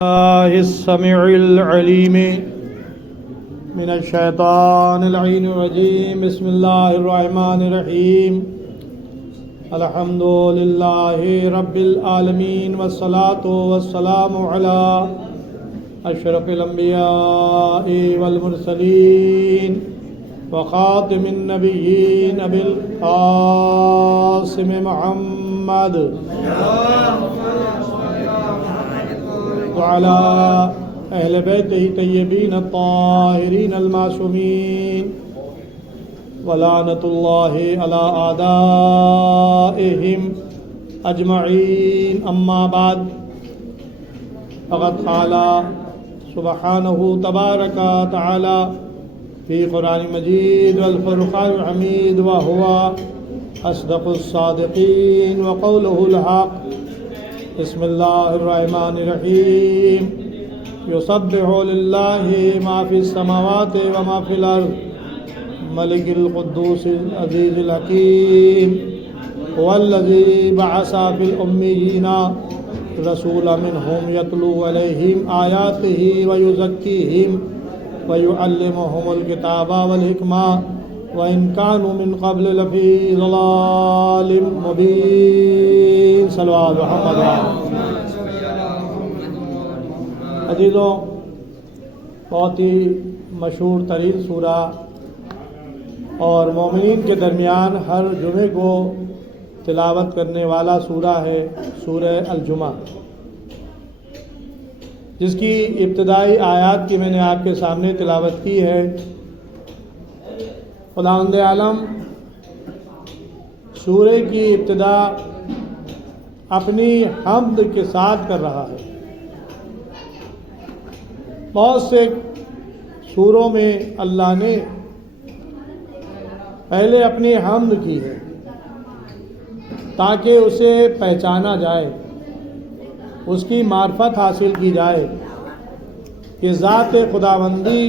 الله السميع العليم من الشيطان اللعين الرجيم. بسم الله الرحمن الرحيم. الحمد لله رب العالمين والصلاة والسلام على أشرف الأنبياء والمرسلين وخاتم النبيين أبي القاسم محمد وعلى أهل بيته الطيبين الطاهرين المعصومين ولعنة الله على أعدائهم أجمعين. أما بعد فقد قال سبحانه تبارك وتعالى في قرآن مجيد والفرقان الحميد وهو أصدق الصادقين وقوله الحق. بسم الله الرحمن الرحيم. يسبح لله ما في السماوات وما في الأرض ملك القدوس العزيز الحكيم هو الذي بعث في الأميين رسولا منهم يتلو عليهم آياته ويزكيهم ويعلمهم الكتاب والحكمة وإن كانوا من قبل لفي ضلال مبين. صلوات محمد. عزیزوں، بہت ہی مشہور ترین سورہ اور مومنین کے درمیان ہر جمعے کو تلاوت کرنے والا سورہ ہے سورہ الجمعہ، جس کی ابتدائی آیات کی میں نے آپ کے سامنے تلاوت کی ہے. خداوند عالم سورہ کی ابتدا اپنی حمد کے ساتھ کر رہا ہے. بہت سے سوروں میں اللہ نے پہلے اپنی حمد کی ہے تاکہ اسے پہچانا جائے، اس کی معرفت حاصل کی جائے کہ ذات خداوندی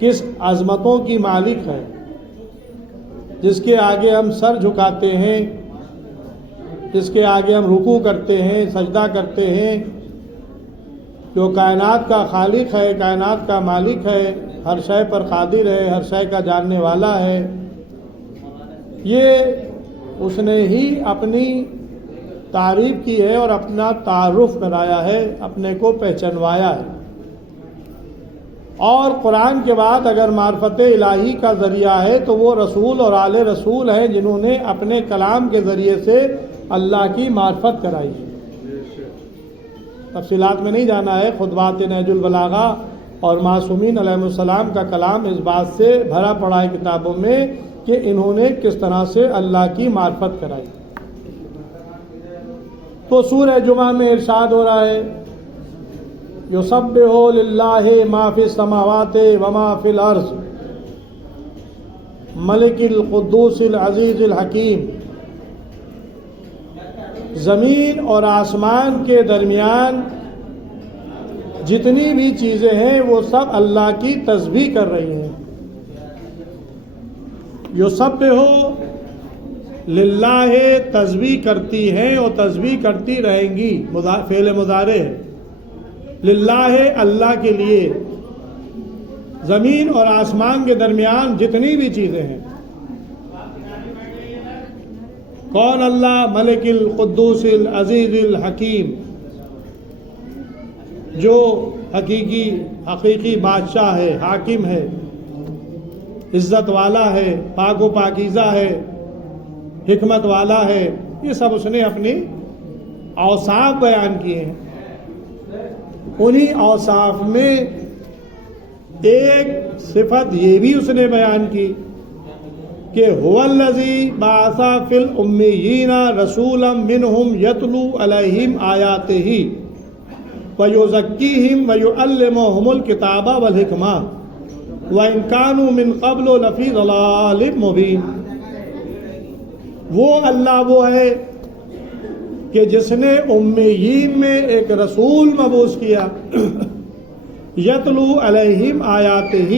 کس عظمتوں کی مالک ہے، جس کے آگے ہم سر جھکاتے ہیں، جس کے آگے ہم رکوع کرتے ہیں، سجدہ کرتے ہیں، جو کائنات کا خالق ہے، کائنات کا مالک ہے، ہر شے پر قادر ہے، ہر شے کا جاننے والا ہے. یہ اس نے ہی اپنی تعریف کی ہے اور اپنا تعارف کرایا ہے، اپنے کو پہچنوایا ہے. اور قرآن کے بعد اگر معرفت الہی کا ذریعہ ہے تو وہ رسول اور آل رسول ہیں جنہوں نے اپنے کلام کے ذریعے سے اللہ کی معرفت کرائی ہے. تفصیلات میں نہیں جانا ہے. خطبات نہج البلاغہ اور معصومین علیہ السلام کا کلام اس بات سے بھرا پڑا ہے کتابوں میں کہ انہوں نے کس طرح سے اللہ کی معرفت کرائی. تو سورہ جمعہ میں ارشاد ہو رہا ہے یسبح للہ ما فی السماوات وما فی الارض ملک القدوس العزیز الحکیم. زمین اور آسمان کے درمیان جتنی بھی چیزیں ہیں وہ سب اللہ کی تسبیح کر رہی ہیں. یسبح للہ تسبیح کرتی ہیں اور تسبیح کرتی رہیں گی. فعل مضارع ہے. للہ اللہ کے لیے. زمین اور آسمان کے درمیان جتنی بھی چیزیں ہیں. کون اللہ؟ ملک القدوس العزیز الحکیم، جو حقیقی بادشاہ ہے، حاکم ہے، عزت والا ہے، پاک و پاکیزہ ہے، حکمت والا ہے. یہ سب اس نے اپنی اوصاف بیان کیے ہیں. انہی اوصاف میں ایک صفت یہ بھی اس نے بیان کی کہ هو الذی بعث فی الامیین رسولا منہم یتلو علیہم آیاتہ ویزکیہم ویعلمہم الکتاب والحکمہ وإن كانوا من قبل لفی ضلال مبین. وہ اللہ وہ ہے کہ جس نے امیین میں ایک رسول مبعوث کیا یتلو علیہم آیاتہ،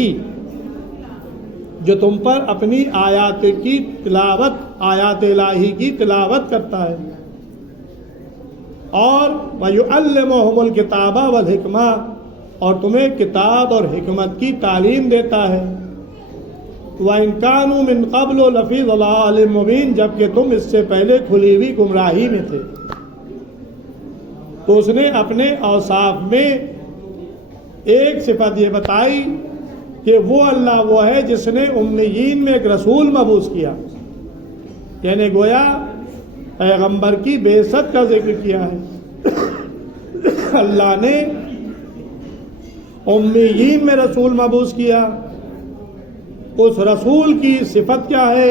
جو تم پر اپنی آیات کی تلاوت، آیات الہی کی تلاوت کرتا ہے. اور وَيُعَلِّمُهُمُ الْكِتَابَ وَالْحِکْمَةَ، اور تمہیں کتاب اور حکمت کی تعلیم دیتا ہے۔ وَإِنْ كَانُوا مِنْ قَبْلُ لَفِي ضَلَالٍ مُبِينٍ، جبکہ تم اس سے پہلے کھلی ہوئی گمراہی میں تھے۔ تو اس نے اپنے اوصاف میں ایک صفت یہ بتائی کہ وہ اللہ وہ ہے جس نے امیین میں ایک رسول مبعوث کیا، یعنی گویا پیغمبر کی بعثت کا ذکر کیا ہے۔ اللہ نے امیین میں رسول مبعوث کیا۔ اس رسول کی صفت کیا ہے؟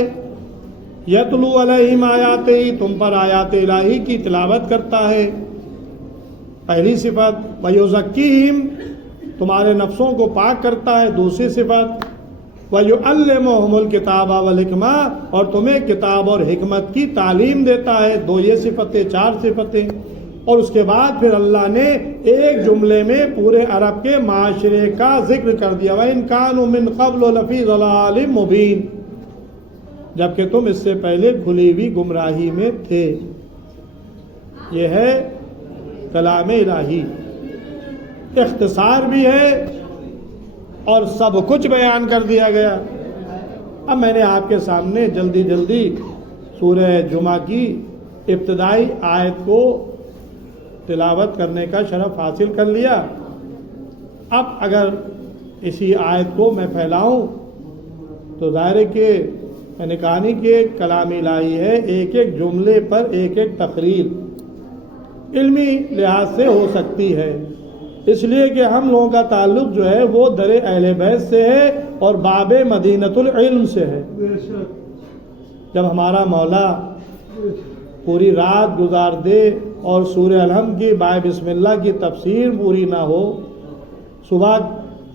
یتلو علیہم آیاتہ، تم پر آیات الہی کی تلاوت کرتا ہے، پہلی صفت۔ ویزکیہم، تمہارے نفسوں کو پاک کرتا ہے، دوسری صفت۔ وَيُعَلِّمُهُمُ الْكِتَابَ وَالْحِکْمَةَ، اور تمہیں کتاب اور حکمت کی تعلیم دیتا ہے، دو یہ صفتیں، چار صفتیں۔ اور اس کے بعد پھر اللہ نے ایک جملے میں پورے عرب کے معاشرے کا ذکر کر دیا، وَإِنْ كَانُوا مِنْ قَبْلُ لَفِي ضَلَالٍ مُبِينٍ، جبکہ تم اس سے پہلے کھلی ہوئی گمراہی میں تھے۔ یہ ہے کلام الہی، اختصار بھی ہے اور سب کچھ بیان کر دیا گیا۔ اب میں نے آپ کے سامنے جلدی جلدی سورہ جمعہ کی ابتدائی آیت کو تلاوت کرنے کا شرف حاصل کر لیا۔ اب اگر اسی آیت کو میں پھیلاؤں تو ظاہر ہے کہ میں نے کہانی کہ کلام الہی ہے، ایک ایک جملے پر ایک ایک تقریر علمی لحاظ سے ہو سکتی ہے، اس لیے کہ ہم لوگوں کا تعلق جو ہے وہ در اہل بیت سے ہے اور باب مدینۃ العلم سے ہے۔ جب ہمارا مولا پوری رات گزار دے اور سورہ الحمد کی بائے بسم اللہ کی تفسیر پوری نہ ہو، صبح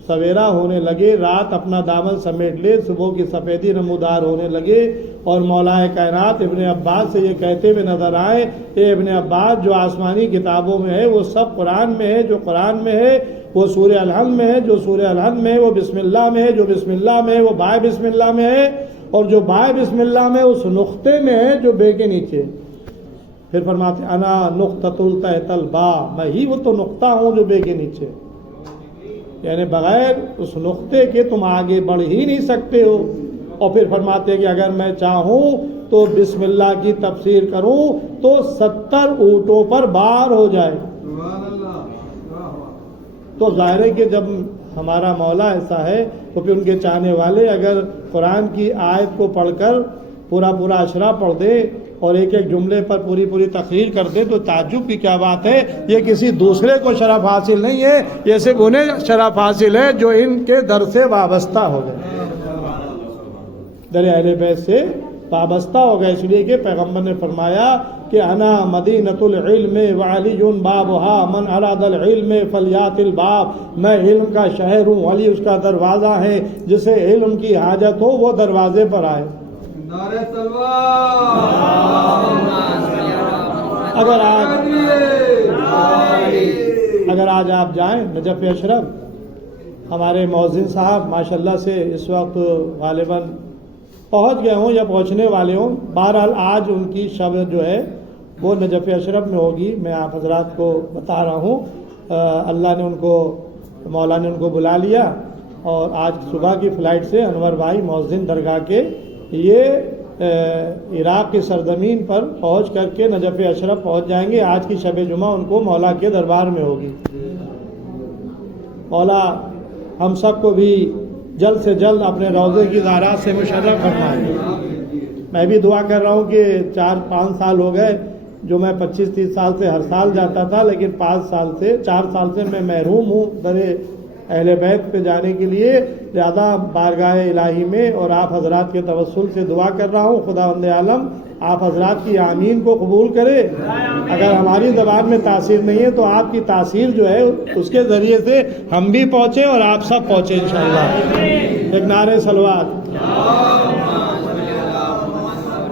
سویرا ہونے لگے، رات اپنا دامن سمیٹ لے، صبح کی سفیدی نمودار ہونے لگے، اور مولا کائنات ابن عباس سے یہ کہتے ہوئے نظر آئے، اے ابن عباس، جو آسمانی کتابوں میں ہے وہ سب قرآن میں ہے، جو قرآن میں ہے وہ سورہ الحمد میں ہے، جو سورہ الحمد میں ہے وہ بسم اللہ میں ہے، جو بسم اللہ میں ہے وہ بائے بسم اللہ میں ہے، اور جو بائے بسم اللہ میں اس نقطے میں ہے جو بے کے نیچے۔ پھر فرماتے انا نقطۃ تحت الباء، میں ہی وہ تو نقطہ ہوں جو بے کے نیچے، یعنی بغیر اس نقطے کے تم آگے بڑھ ہی نہیں سکتے ہو۔ اور پھر فرماتے کہ اگر میں چاہوں تو بسم اللہ کی تفسیر کروں تو 70 اونٹوں پر بار ہو جائے۔ تو ظاہر ہے کہ جب ہمارا مولا ایسا ہے تو پھر ان کے چاہنے والے اگر قرآن کی آیت کو پڑھ کر پورا اشرا پڑھ دے اور ایک ایک جملے پر پوری تقریر کر دے تو تعجب کی کیا بات ہے۔ یہ کسی دوسرے کو شرف حاصل نہیں ہے، یہ صرف انہیں شرف حاصل ہے جو ان کے در سے وابستہ ہو گئے، در اہل بیت سے وابستہ ہو گئے۔ اس لیے کہ پیغمبر نے فرمایا کہ انا مدینۃ العلم وعلی بابھا، من اراد العلم فلیات الباب، میں علم کا شہر ہوں، علی اس کا دروازہ ہے، جسے علم کی حاجت ہو وہ دروازے پر آئے۔ نعرہ اگر آج آپ جائیں نجف اشرف، ہمارے مؤذن صاحب ماشاءاللہ سے اس وقت غالباً پہنچ گئے ہوں یا پہنچنے والے ہوں، بہرحال آج ان کی شب جو ہے وہ نجف اشرف میں ہوگی۔ میں آپ حضرات کو بتا رہا ہوں، اللہ نے ان کو، مولا نے ان کو بلا لیا، اور آج صبح کی فلائٹ سے انور بھائی مؤذن درگاہ کے یہ عراق کی سرزمین پر پہنچ کر کے نجف اشرف پہنچ جائیں گے۔ آج کی شب جمعہ ان کو مولا کے دربار میں ہوگی۔ مولا ہم سب کو بھی جلد سے جلد اپنے روضے کی زیارت سے مشرف فرمائے۔ میں بھی دعا کر رہا ہوں کہ 4-5 سال ہو گئے جو میں 25-30 سال سے ہر سال جاتا تھا، لیکن 4 سال سے میں محروم ہوں در اہل بیت پہ جانے کے لیے، لہذا بارگاہ الہی میں اور آپ حضرات کے توسل سے دعا کر رہا ہوں، خداوند عالم آپ حضرات کی آمین کو قبول کرے۔ اگر ہماری زبان میں تاثیر نہیں ہے تو آپ کی تاثیر جو ہے اس کے ذریعے سے ہم بھی پہنچے اور آپ سب پہنچے انشاءاللہ۔ ایک نعرہ صلوات۔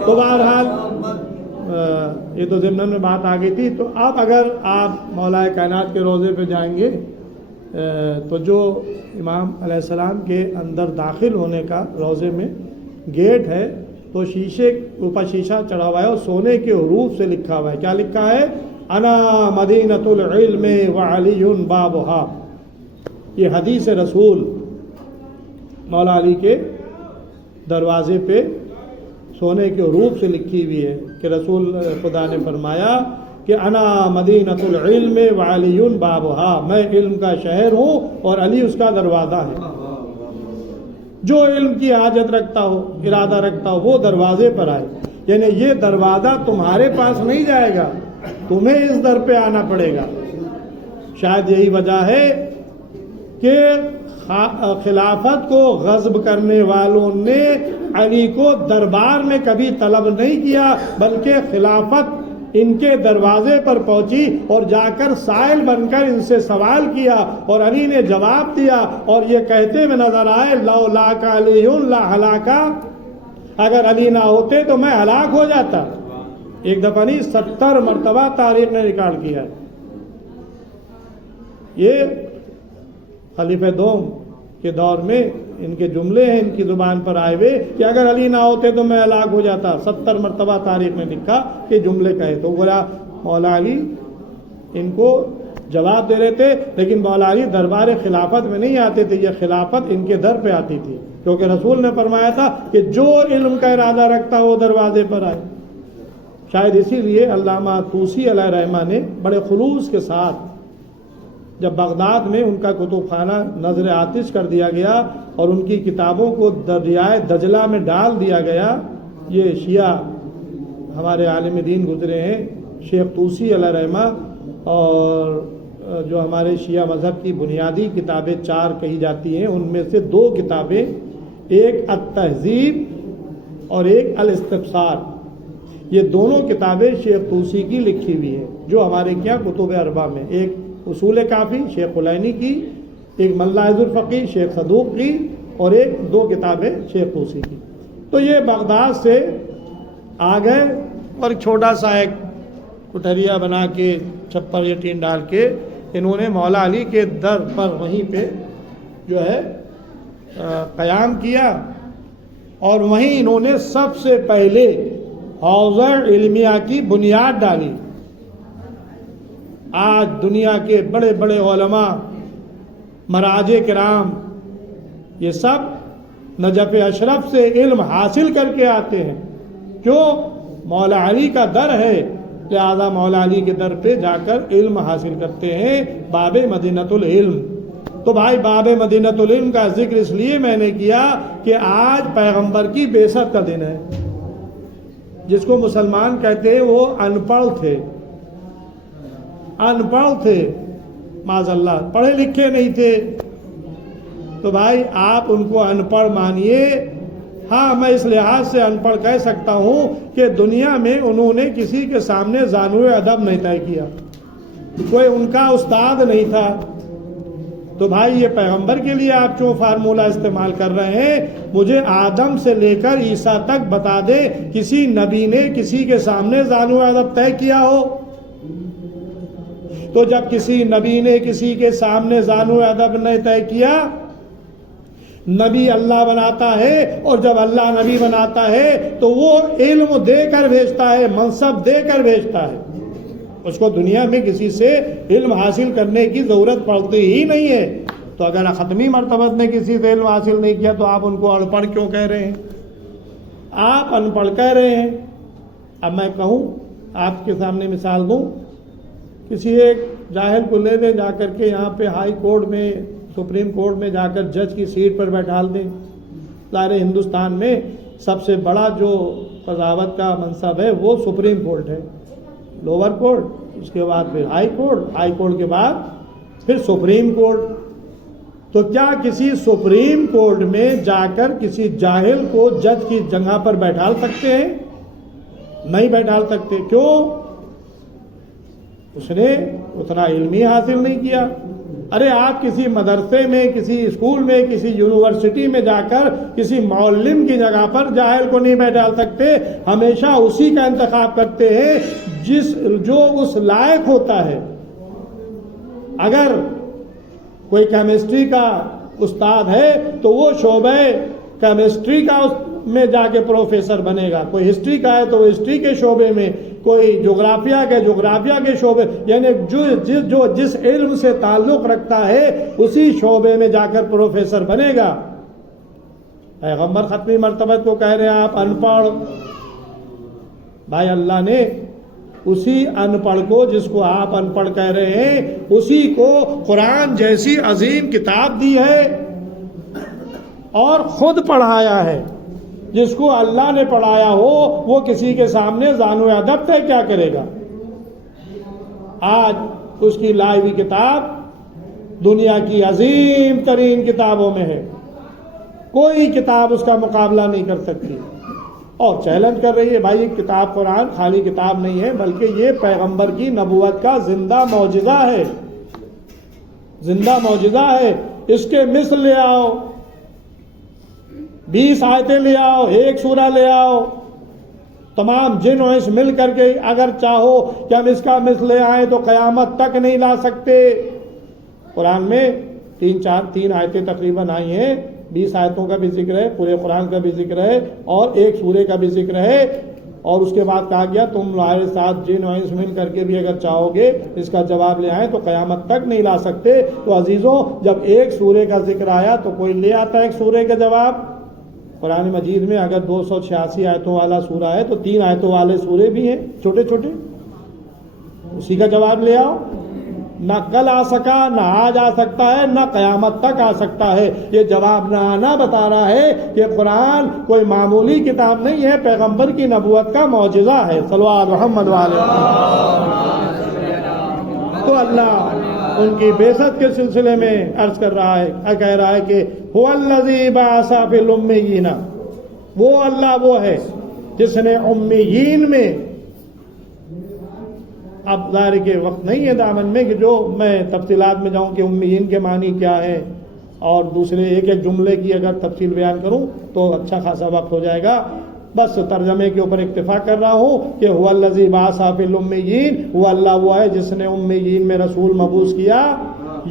تو بہرحال یہ تو ضمن میں بات آ گئی تھی۔ تو اب اگر آپ مولا کائنات کے روضے پہ جائیں گے تو جو امام علیہ السلام کے اندر داخل ہونے کا روضے میں گیٹ ہے تو شیشے اوپر شیشہ چڑھا ہوا ہے اور سونے کے حروف سے لکھا ہوا ہے، کیا لکھا ہے؟ انا مدینۃ العلم وعلی بابھا. یہ حدیث رسول مولا علی کے دروازے پہ سونے کے روپ سے لکھی ہوئی ہے کہ رسول خدا نے فرمایا کہ انا مدینۃ العلم وعلی بابھا، میں علم کا شہر ہوں اور علی اس کا دروازہ ہے. جو علم کی حاجت رکھتا ہو، ارادہ رکھتا ہو، وہ دروازے پر آئے. یعنی یہ دروازہ تمہارے پاس نہیں جائے گا، تمہیں اس در پہ آنا پڑے گا. شاید یہی وجہ ہے کہ خلافت کو غصب کرنے والوں نے علی کو دربار میں کبھی طلب نہیں کیا، بلکہ خلافت ان کے دروازے پر پہنچی اور جا کر سائل بن کر ان سے سوال کیا اور علی نے جواب دیا اور یہ کہتے ہوئے نظر آئے لولاک علی لا ہلاکا، اگر علی نہ ہوتے تو میں ہلاک ہو جاتا. ایک دفعہ نہیں 70 مرتبہ تاریخ نے ریکارڈ کیا. یہ خلیفہ دوم کے دور میں ان کے جملے ہیں ان کی زبان پر آئے ہوئے کہ اگر علی نہ ہوتے تو میں ہلاک ہو جاتا. 70 مرتبہ تاریخ نے لکھا کہ جملے کہے تو بولا مولا علی ان کو جواب دے رہے تھے، لیکن مولا علی دربار خلافت میں نہیں آتے تھے، یہ خلافت ان کے در پہ آتی تھی، کیونکہ رسول نے فرمایا تھا کہ جو علم کا ارادہ رکھتا وہ دروازے پر آئے. شاید اسی لیے علامہ طوسی علیہ رحمہ نے بڑے خلوص کے ساتھ جب بغداد میں ان کا کتب خانہ نظر آتش کر دیا گیا اور ان کی کتابوں کو دریائے دجلہ میں ڈال دیا گیا، یہ شیعہ ہمارے عالم دین گزرے ہیں شیخ طوسی علیہ رحمہ، اور جو ہمارے شیعہ مذہب کی بنیادی کتابیں 4 کہی جاتی ہیں، ان میں سے 2 کتابیں، ایک التہذیب اور ایک الاستبصار، یہ دونوں کتابیں شیخ طوسی کی لکھی ہوئی ہیں جو ہمارے کیا کتب اربع میں، ایک اصول کافی شیخ قلینی کی، ایک ملاحظ الفقی شیخ صدوق کی، اور 2 کتابیں شیخ طوسی کی. تو یہ بغداد سے آ گئے اور چھوٹا سا ایک کٹھریا بنا کے چھپر یا ٹین ڈال کے انہوں نے مولا علی کے در پر وہیں پہ جو ہے قیام کیا، اور وہیں انہوں نے سب سے پہلے حوزہ علمیہ کی بنیاد ڈالی. آج دنیا کے بڑے بڑے علماء، مراجع کرام، یہ سب نجف اشرف سے علم حاصل کر کے آتے ہیں. کیوں؟ مولا علی کا در ہے، لہذا مولا علی کے در پہ جا کر علم حاصل کرتے ہیں. باب مدینۃ العلم. تو بھائی باب مدینۃ العلم کا ذکر اس لیے میں نے کیا کہ آج پیغمبر کی بعثت کا دن ہے. جس کو مسلمان کہتے ہیں وہ ان پڑھ تھے، معاذ اللہ، پڑھے لکھے نہیں تھے. تو بھائی آپ ان کو ان پڑھ مانیے. ہاں میں اس لحاظ سے ان پڑھ کہہ سکتا ہوں کہ دنیا میں انہوں نے کسی کے سامنے زانوئے ادب نہیں طے کیا، کوئی ان کا استاد نہیں تھا. تو بھائی یہ پیغمبر کے لیے آپ کیوں فارمولہ استعمال کر رہے ہیں؟ مجھے آدم سے لے کر عیسیٰ تک بتا دے کسی نبی نے کسی کے سامنے زانوئے ادب طے کیا ہو. تو جب کسی نبی نے کسی کے سامنے زانوئے ادب نہیں طے کیا، نبی اللہ بناتا ہے، اور جب اللہ نبی بناتا ہے تو وہ علم دے کر بھیجتا ہے، منصب دے کر بھیجتا ہے. اس کو دنیا میں کسی سے علم حاصل کرنے کی ضرورت پڑتی ہی نہیں ہے. تو اگر ختمی مرتبہ نے کسی سے علم حاصل نہیں کیا تو آپ ان کو ان پڑھ کیوں کہہ رہے ہیں؟ آپ ان پڑھ کہہ رہے ہیں. اب میں کہوں، آپ کے سامنے مثال دوں، کسی ایک جاہل کو لے دیں جا کر کے یہاں پہ ہائی کورٹ میں، سپریم کورٹ میں جا کر جج کی سیٹ پر بیٹھال دیں. ظاہر ہندوستان میں سب سے بڑا جو قضاوت کا منصب ہے وہ سپریم کورٹ ہے، لوور کورٹ، اس کے بعد پھر ہائی کورٹ کے بعد پھر سپریم کورٹ. تو کیا کسی سپریم کورٹ میں جا کر کسی جاہل کو جج کی جگہ پر بیٹھال سکتے ہیں؟ نہیں بیٹھال سکتے. کیوں؟ اس نے اتنا علم ہی حاصل نہیں کیا. ارے آپ کسی مدرسے میں، کسی اسکول میں، کسی یونیورسٹی میں جا کر کسی معلم کی جگہ پر جاہل کو نہیں بیٹھال سکتے. ہمیشہ اسی کا انتخاب کرتے ہیں جو اس لائق ہوتا ہے. اگر کوئی کیمسٹری کا استاد ہے تو وہ شعبہ کیمسٹری کا میں جا کے پروفیسر بنے گا. کوئی ہسٹری کا ہے تو وہ ہسٹری کے شعبے میں، کوئی جغرافیہ کے شعبے، یعنی جو جس علم سے تعلق رکھتا ہے اسی شعبے میں جا کر پروفیسر بنے گا۔ پیغمبر ختمی مرتبت کو کہہ رہے ہیں آپ ان پڑھ، بھائی اللہ نے اسی ان پڑھ کو، جس کو آپ ان پڑھ کہہ رہے ہیں، اسی کو قرآن جیسی عظیم کتاب دی ہے اور خود پڑھایا ہے۔ جس کو اللہ نے پڑھایا ہو وہ کسی کے سامنے زانو ادب طے کیا کرے گا؟ آج اس کی لائی ہوئی کتاب دنیا کی عظیم ترین کتابوں میں ہے، کوئی کتاب اس کا مقابلہ نہیں کر سکتی، اور چیلنج کر رہی ہے بھائی یہ کتاب قرآن خالی کتاب نہیں ہے بلکہ یہ پیغمبر کی نبوت کا زندہ معجزہ ہے، زندہ معجزہ ہے۔ اس کے مثل لے آؤ، 20 آیتیں لے آؤ، 1 سورہ لے آؤ، تمام جن و انس مل کر کے اگر چاہو کہ ہم اس کا مثل لے آئیں تو قیامت تک نہیں لا سکتے۔ قرآن میں 3 آیتیں تقریباً آئی ہیں، 20 آیتوں کا بھی ذکر ہے، پورے قرآن کا بھی ذکر ہے اور 1 سورے کا بھی ذکر ہے، اور اس کے بعد کہا گیا تم ہمارے ساتھ جن و انس مل کر کے بھی اگر چاہو گے اس کا جواب لے آئیں تو قیامت تک نہیں لا سکتے۔ تو عزیزوں جب 1 سورے کا ذکر آیا تو کوئی لے آتا 1 سورے کا جواب؟ قرآن مجید میں اگر 286 آیتوں والا سورہ ہے تو 3 آیتوں والے سورے بھی ہیں چھوٹے چھوٹے، اسی کا جواب لے آؤ۔ نہ کل آ سکا، نہ آج آ سکتا ہے، نہ قیامت تک آ سکتا ہے۔ یہ جواب نہ آنا بتا رہا ہے کہ قرآن کوئی معمولی کتاب نہیں ہے، پیغمبر کی نبوت کا معجزہ ہے۔ صلوات محمد والے۔ تو اللہ ان کی بعثت کے سلسلے میں عرض کر رہا ہے، کہہ رہا ہے کہ هو الذی بعث فی الامیین، وہ اللہ وہ ہے جس نے امیین میں، اب ظاہر کے وقت نہیں ہے دامن میں کہ جو میں تفصیلات میں جاؤں کہ امیین کے معنی کیا ہے، اور دوسرے ایک جملے کی اگر تفصیل بیان کروں تو اچھا خاصا وقت ہو جائے گا، بس ترجمے کے اوپر اکتفا کر رہا ہوں کہ هو الذی بعث فی الامیین، وہ اللہ وہ ہے جس نے امیین میں رسول مبعوث کیا،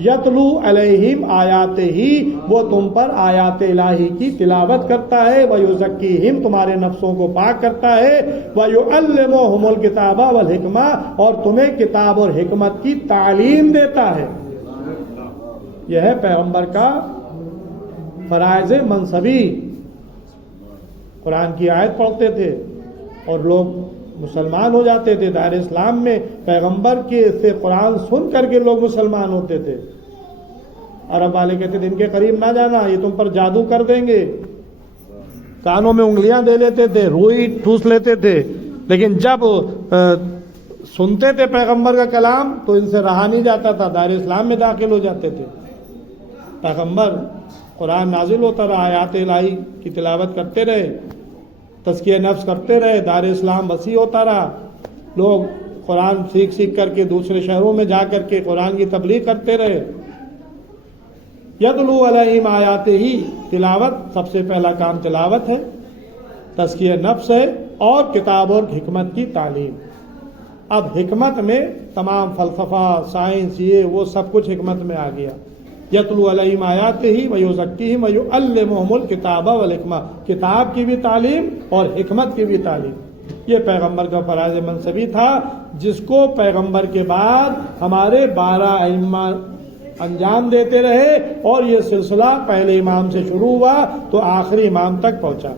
یتلو علیہم آیات ہی، وہ تم پر آیات الہی کی تلاوت کرتا ہے، ویزکیہم، تمہارے نفسوں کو پاک کرتا ہے، ویعلمہم الکتاب والحکمہ، اور تمہیں کتاب اور حکمت کی تعلیم دیتا ہے۔ یہ ہے پیغمبر کا فرائض منصبی۔ قرآن کی آیت پڑھتے تھے اور لوگ مسلمان ہو جاتے تھے، دائر اسلام میں پیغمبر کے سے قرآن سن کر کے لوگ مسلمان ہوتے تھے۔ عرب والے کہتے تھے ان کے قریب نہ جانا، یہ تم پر جادو کر دیں گے، کانوں میں انگلیاں دے لیتے تھے، روئی ٹھوس لیتے تھے، لیکن جب سنتے تھے پیغمبر کا کلام تو ان سے رہا نہیں جاتا تھا، دائر اسلام میں داخل ہو جاتے تھے۔ پیغمبر قرآن نازل ہوتا رہا، آیات الہی کی تلاوت کرتے رہے، تزکیہ نفس کرتے رہے، دار اسلام وسیع ہوتا رہا، لوگ قرآن سیکھ کر کے دوسرے شہروں میں جا کر کے قرآن کی تبلیغ کرتے رہے۔ یتلو علیہم آیات ہی، تلاوت، سب سے پہلا کام تلاوت ہے، تزکیہ نفس ہے، اور کتاب اور حکمت کی تعلیم۔ اب حکمت میں تمام فلسفہ، سائنس، یہ وہ سب کچھ حکمت میں آ گیا۔ یتلو علیہم آیات ہی ویزکیہم ویعلمہم الکتاب والحکمہ، کتاب کی بھی تعلیم اور حکمت کی بھی تعلیم۔ یہ پیغمبر کا فرائض منصبی تھا، جس کو پیغمبر کے بعد ہمارے 12 ائمہ انجام دیتے رہے، اور یہ سلسلہ پہلے امام سے شروع ہوا تو آخری امام تک پہنچا۔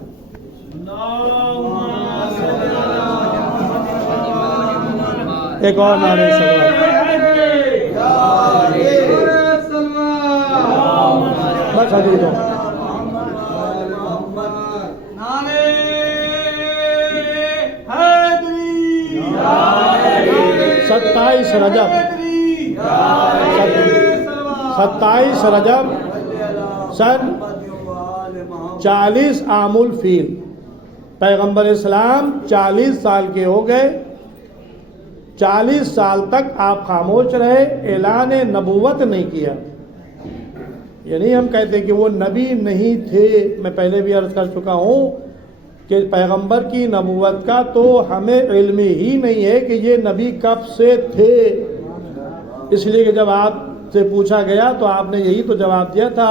ایک اور نعرہ سلوات۔ بس حضور 27 رجب 27 رجب سن 40 عام الفیل، پیغمبر اسلام 40 سال کے ہو گئے، 40 سال تک آپ خاموش رہے، اعلان نبوت نہیں کیا۔ یعنی ہم کہتے کہ وہ نبی نہیں تھے، میں پہلے بھی عرض کر چکا ہوں کہ پیغمبر کی نبوت کا تو ہمیں علم ہی نہیں ہے کہ یہ نبی کب سے تھے، اس لیے کہ جب آپ سے پوچھا گیا تو آپ نے یہی تو جواب دیا تھا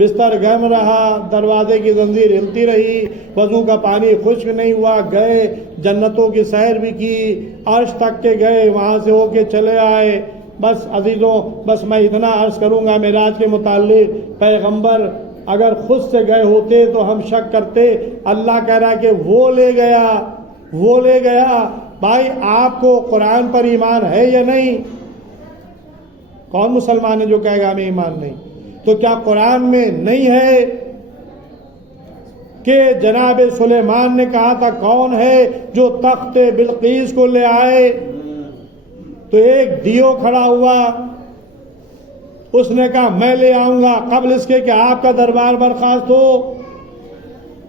بستر گرم رہا، دروازے کی زنجیر ہلتی رہی، وضو کا پانی خشک نہیں ہوا، گئے جنتوں کی سیر بھی کی، عرش تک کے گئے، وہاں سے ہو کے چلے آئے۔ بس عزیزوں، بس میں اتنا عرض کروں گا معراج کے متعلق، پیغمبر اگر خود سے گئے ہوتے تو ہم شک کرتے، اللہ کہہ رہا کہ وہ لے گیا، وہ لے گیا۔ بھائی آپ کو قرآن پر ایمان ہے یا نہیں؟ کون مسلمان ہے جو کہے گا ہمیں ایمان نہیں؟ تو کیا قرآن میں نہیں ہے کہ جناب سلیمان نے کہا تھا کون ہے جو تخت بلقیس کو لے آئے؟ تو ایک دیو کھڑا ہوا، اس نے کہا میں لے آؤں گا قبل اس کے کہ آپ کا دربار برخاست ہو۔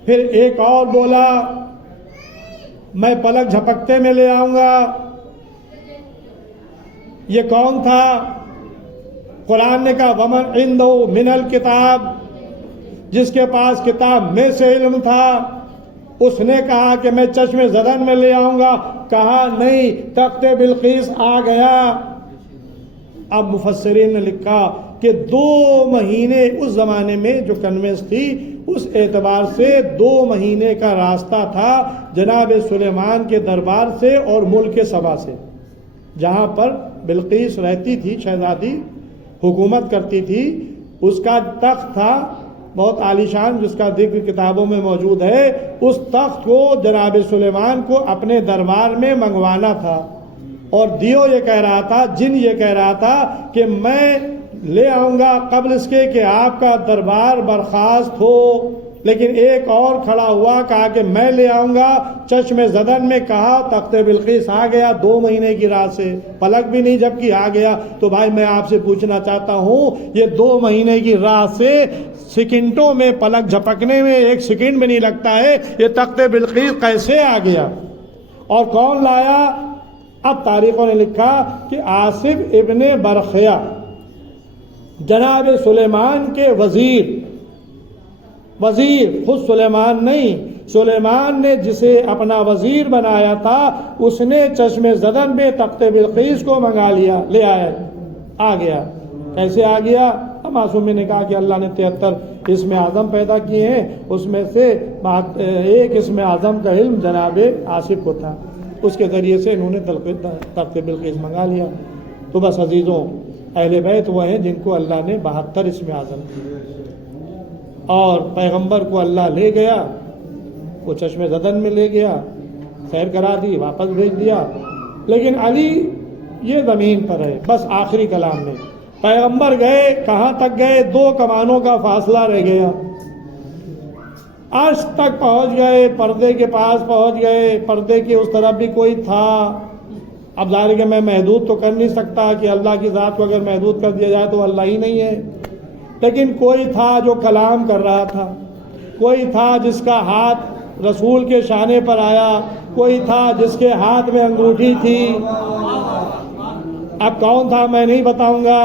پھر ایک اور بولا میں پلک جھپکتے میں لے آؤں گا۔ یہ کون تھا؟ قرآن نے کہا ومن عنده من الکتاب، جس کے پاس کتاب میں سے علم تھا، اس نے کہا کہ میں چشم زدن میں لے آؤں گا، کہا نہیں تخت بلقیس آ گیا۔ اب مفسرین نے لکھا کہ 2 مہینے اس زمانے میں جو کنوینس تھی اس اعتبار سے 2 مہینے کا راستہ تھا جناب سلیمان کے دربار سے اور ملک سبا سے، جہاں پر بلقیس رہتی تھی، شہزادی حکومت کرتی تھی۔ اس کا تخت تھا بہت عالیشان، جس کا ذکر کتابوں میں موجود ہے۔ اس تخت کو جناب سلیمان کو اپنے دربار میں منگوانا تھا، اور دیو یہ کہہ رہا تھا، جن یہ کہہ رہا تھا کہ میں لے آؤں گا قبل اس کے کہ آپ کا دربار برخاست ہو۔ لیکن ایک اور کھڑا ہوا، کہا کہ میں لے آؤں گا چشم زدن میں، کہا تخت بلقیس آ گیا 2 مہینے کی راہ سے، پلک بھی نہیں جبکہ آ گیا۔ تو بھائی میں آپ سے پوچھنا چاہتا ہوں، یہ 2 مہینے کی راہ سے سیکنڈوں میں، پلک جھپکنے میں 1 سیکنڈ بھی نہیں لگتا ہے، یہ تخت بلقیس کیسے آ گیا اور کون لایا؟ اب تاریخوں نے لکھا کہ آصف ابن برخیہ جناب سلیمان کے وزیر خود سلیمان نہیں، سلیمان نے جسے اپنا وزیر بنایا تھا، اس نے چشم زدن میں تخت بلقیس کو منگا لیا، لے آیا، آ گیا۔ کیسے آ گیا؟ اب معصومی نے کہا کہ اللہ نے 73 اسم اعظم پیدا کیے ہیں، اس میں سے ایک اسم اعظم کا علم جناب آصف کو تھا، اس کے ذریعے سے انہوں نے تخت بلقیس منگا لیا۔ تو بس عزیزوں، اہل بیت وہ ہیں جن کو اللہ نے 72 اسم اعظم دیے، اور پیغمبر کو اللہ لے گیا، وہ چشم زدن میں لے گیا، سیر کرا دی، واپس بھیج دیا۔ لیکن علی یہ زمین پر ہے، بس آخری کلام میں پیغمبر گئے، کہاں تک گئے؟ 2 کمانوں کا فاصلہ رہ گیا، عرش تک پہنچ گئے، پردے کے پاس پہنچ گئے، پردے کی اس طرف بھی کوئی تھا۔ اب ظاہر کہ میں محدود تو کر نہیں سکتا کہ اللہ کی ذات کو اگر محدود کر دیا جائے تو اللہ ہی نہیں ہے، لیکن کوئی تھا جو کلام کر رہا تھا، کوئی تھا جس کا ہاتھ رسول کے شانے پر آیا، کوئی تھا جس کے ہاتھ میں انگوٹھی تھی۔ اب کون تھا میں نہیں بتاؤں گا۔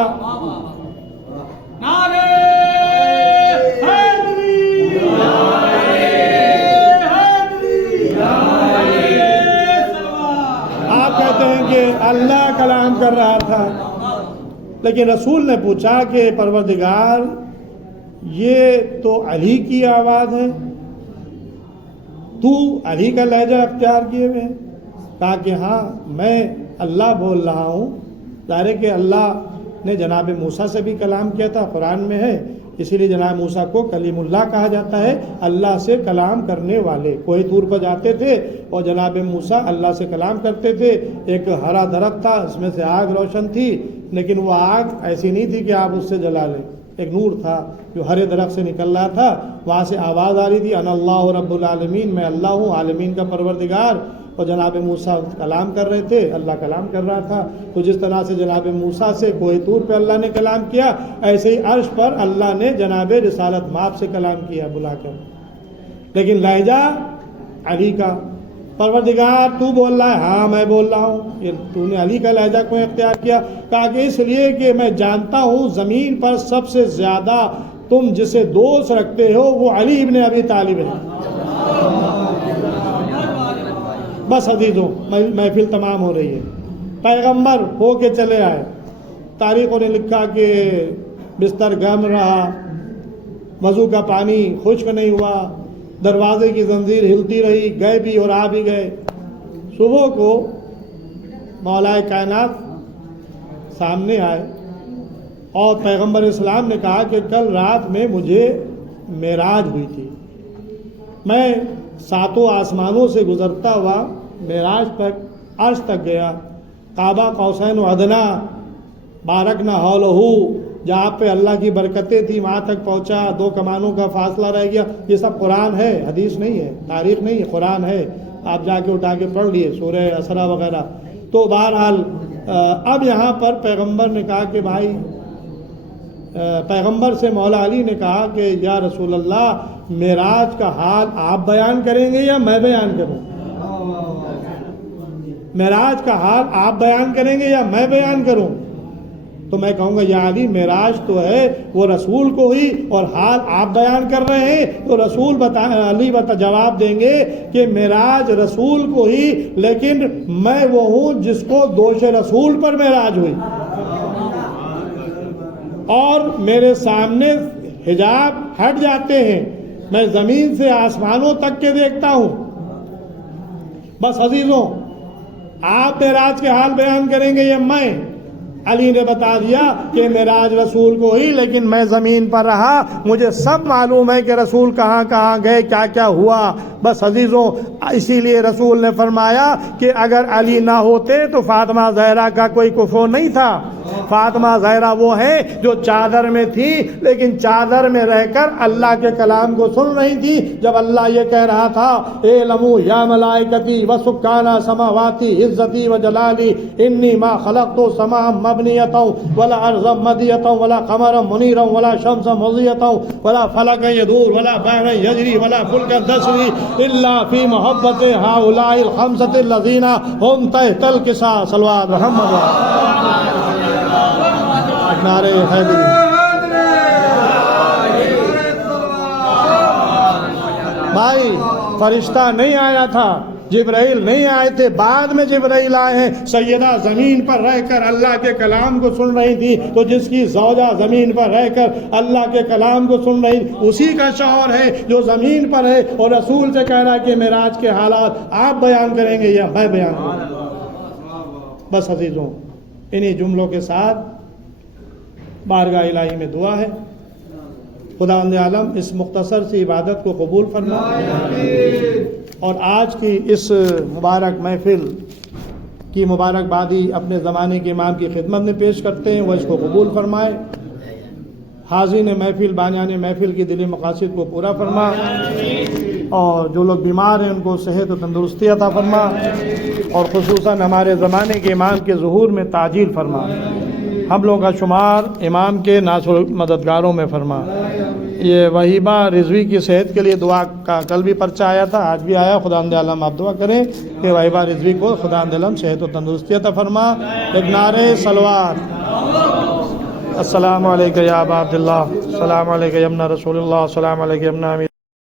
آپ کہتے ہیں کہ اللہ کلام کر رہا تھا، لیکن رسول نے پوچھا کہ پروردگار یہ تو علی کی آواز ہے، تو علی کا لہجہ اختیار کیے ہوئے؟ کہا کہ ہاں میں اللہ بول رہا ہوں۔ ظاہر ہے کہ اللہ نے جناب موسیٰ سے بھی کلام کیا تھا، قرآن میں ہے، اسی لیے جناب موسیٰ کو کلیم اللہ کہا جاتا ہے، اللہ سے کلام کرنے والے۔ کوہ طور پر جاتے تھے اور جناب موسیٰ اللہ سے کلام کرتے تھے، ایک ہرا درخت تھا، اس میں سے آگ روشن تھی، لیکن وہ آگ ایسی نہیں تھی کہ آپ اس سے جلا لیں، ایک نور تھا جو ہرے درخت سے نکل رہا تھا، وہاں سے آواز آ رہی تھی انا اللہ رب العالمین، میں اللہ ہوں عالمین کا پروردگار۔ اور جناب موسیٰ کلام کر رہے تھے، اللہ کلام کر رہا تھا۔ تو جس طرح سے جناب موسیٰ سے کوہ طور پہ اللہ نے کلام کیا، ایسے ہی عرش پر اللہ نے جناب رسالت مآب سے کلام کیا بلا کر، لیکن لہجہ علی کا۔ پروردگار تو بول رہا ہے؟ ہاں میں بول رہا ہوں۔ یہ تو نے علی کا لہجہ کیوں اختیار کیا؟ کہا کہ اس لیے کہ میں جانتا ہوں زمین پر سب سے زیادہ تم جسے دوست رکھتے ہو وہ علی ابن ابی طالب ہے۔ بس عزیزوں، محفل تمام ہو رہی ہے، پیغمبر ہو کے چلے آئے۔ تاریخوں نے لکھا کہ بستر گرم رہا، وضو کا پانی خشک نہیں ہوا، دروازے کی زنجیر ہلتی رہی، گئے بھی اور آ بھی گئے۔ صبح کو مولا کائنات سامنے آئے اور پیغمبر اسلام نے کہا کہ کل رات میں مجھے معراج ہوئی تھی، میں 7 آسمانوں سے گزرتا ہوا معراج تک عرش تک گیا، کعبہ قوسین و ادنا بارکنا حولہ، جہاں پہ اللہ کی برکتیں تھیں وہاں تک پہنچا، 2 کمانوں کا فاصلہ رہ گیا۔ یہ سب قرآن ہے، حدیث نہیں ہے، تاریخ نہیں ہے، قرآن ہے، آپ جا کے اٹھا کے پڑھ لیے سورہ اسراء وغیرہ۔ تو بہرحال اب یہاں پر پیغمبر نے کہا کہ بھائی، پیغمبر سے مولا علی نے کہا کہ یا رسول اللہ، معراج کا حال آپ بیان کریں گے یا میں بیان کروں؟ معراج کا حال آپ بیان کریں گے یا میں بیان کروں؟ تو میں کہوں گا یا علی، معراج تو ہے وہ رسول کو ہی، اور حال آپ بیان کر رہے ہیں تو رسول علی جواب دیں گے کہ معراج رسول کو ہی، لیکن میں وہ ہوں جس کو دوش رسول پر معراج ہوئی، اور میرے سامنے حجاب ہٹ جاتے ہیں، میں زمین سے آسمانوں تک کے دیکھتا ہوں۔ بس عزیزوں، آپ معراج کے حال بیان کریں گے یا میں؟ علی نے بتا دیا کہ معراج رسول کو ہی، لیکن میں زمین پر رہا، مجھے سب معلوم ہے کہ رسول کہاں کہاں گئے، کیا کیا ہوا۔ بس عزیزوں، اسی لیے رسول نے فرمایا کہ اگر علی نہ ہوتے تو فاطمہ زہرا کا کوئی کفو نہیں تھا۔ فاطمہ زہرا وہ ہیں جو چادر میں تھی، لیکن چادر میں رہ کر اللہ کے کلام کو سن رہی تھی۔ جب اللہ یہ کہہ رہا تھا اعلموا یا ملائکتی وسکانہ سماواتی عزتی و جلالی انی ما خلقت سماء مبنیتا ولا ارضا مدیتا ولا قمرا منیرا ولا شمسا مضیتا ولا فلکا یدور ولا بحرا یجری ولا فلکا تجری الا فی محبت ہؤلاء الخمسة الذین هم تحت الکساء صلوات محمد نعرے حیدری۔ بھائی، فرشتہ نہیں آیا تھا، جبرائیل نہیں آئے تھے، بعد میں جبرائیل آئے ہیں۔ سیدہ زمین پر رہ کر اللہ کے کلام کو سن رہی تھی، تو جس کی زوجہ زمین پر رہ کر اللہ کے کلام کو سن رہی، اسی کا شوہر ہے جو زمین پر ہے، اور رسول سے کہہ رہا ہے کہ معراج کے حالات آپ بیان کریں گے یا میں بیان کروں؟ بس عزیزوں، انہی جملوں کے ساتھ بارگاہ الہی میں دعا ہے، خداوند عالم اس مختصر سی عبادت کو قبول فرمائے، اور آج کی اس مبارک محفل کی مبارکبادی اپنے زمانے کے امام کی خدمت میں پیش کرتے ہیں، وہ اس کو قبول فرمائے، حاضرین محفل بانیان محفل کی دلی مقاصد کو پورا فرما، اور جو لوگ بیمار ہیں ان کو صحت و تندرستی عطا فرما، اور خصوصاً ہمارے زمانے کے امام کے ظہور میں تعجیل فرما، ہم لوگوں کا شمار امام کے ناصر مددگاروں میں فرما۔ یہ وہیبہ رضوی کی صحت کے لیے دعا کا کل بھی پرچہ آیا تھا، آج بھی آیا، خداوند عالم آپ دعا کریں کہ وہیبہ رضوی کو خداوند عالم صحت و تندرستی عطا فرما۔ ایک نعرے صلوات۔ السلام علیکم یا ابا عبداللہ، السلام علیکم یا ابن رسول اللہ، السلام علیکم یا ابن امیر